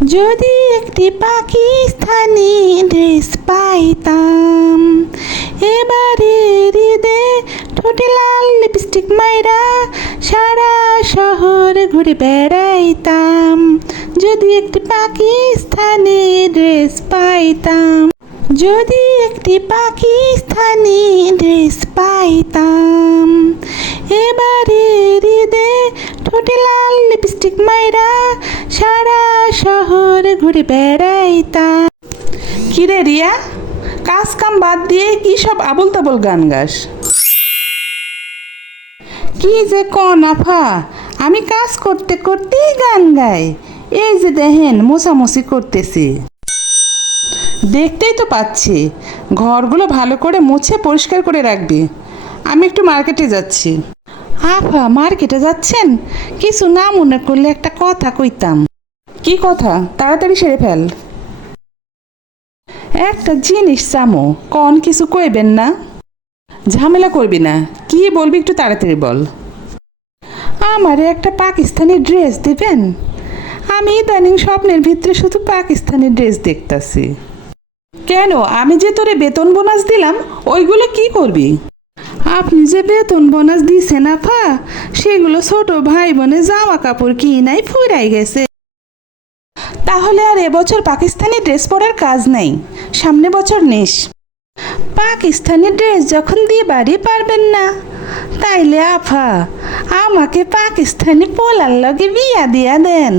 যদি একটি পাকিস্তানি ড্রেস পাইতাম, এবারে হৃদে ঠোঁটে লাল লিপস্টিক মাইরা সারা শহর ঘুরে বেড়াইতাম। যদি একটি পাকিস্তানি ড্রেস পাইতাম, যদি একটি পাকিস্তানি ড্রেস পাইতাম, এবারে হৃদে ঠোঁটে লাল লিপস্টিক মাইরা সারা শহর ঘুরে বেড়াইতাম। কিরে রিয়া, কাজ কাম বাদ দিয়ে কি সব আবোল তাবোল গান গাস? কি যে কন আফা, আমি কাজ করতে করতেই গান গাই। এই যে দেখেন মোছামুছি করতেছি। দেখতেই তো পাচ্ছি, ঘরগুলো ভালো করে মুছে পরিষ্কার করে রাখবি। আমি একটু মার্কেটে যাচ্ছি। আফা, মার্কেটে যাচ্ছেন? কিছু না মনে করলে একটা কথা কইতাম। কি কথা? তাড়াতাড়ি সেরে ফেল। একটা জিনিস চামো, কন কিছু কইবেন না? ঝামেলা করবি না, কি বলবি একটু তাড়াতাড়ি বল। আমারে একটা পাকিস্তানি ড্রেস দিবেন? আমি ইদানিং স্বপ্নের ভিতরে শুধু পাকিস্তানি ড্রেস দেখতাছি। কেন, আমি যে তোরে বেতন বোনাস দিলাম ওইগুলো কি করবি? আপনি যে বেতন বোনাস দিছেন আফা, সেগুলো ছোট ভাই বোনে জামা কাপড় কিনাই ফুরাই গেছে। তাহলে আর এবছর পাকিস্তানি ড্রেস পরার কাজ নেই, সামনে বছর নিস। পাকিস্তানি ড্রেস যখন দিবারই পারবেন না, তাইলে আফা আমাকে পাকিস্তানি পোলার লগে বিয়া দিয়া দেন।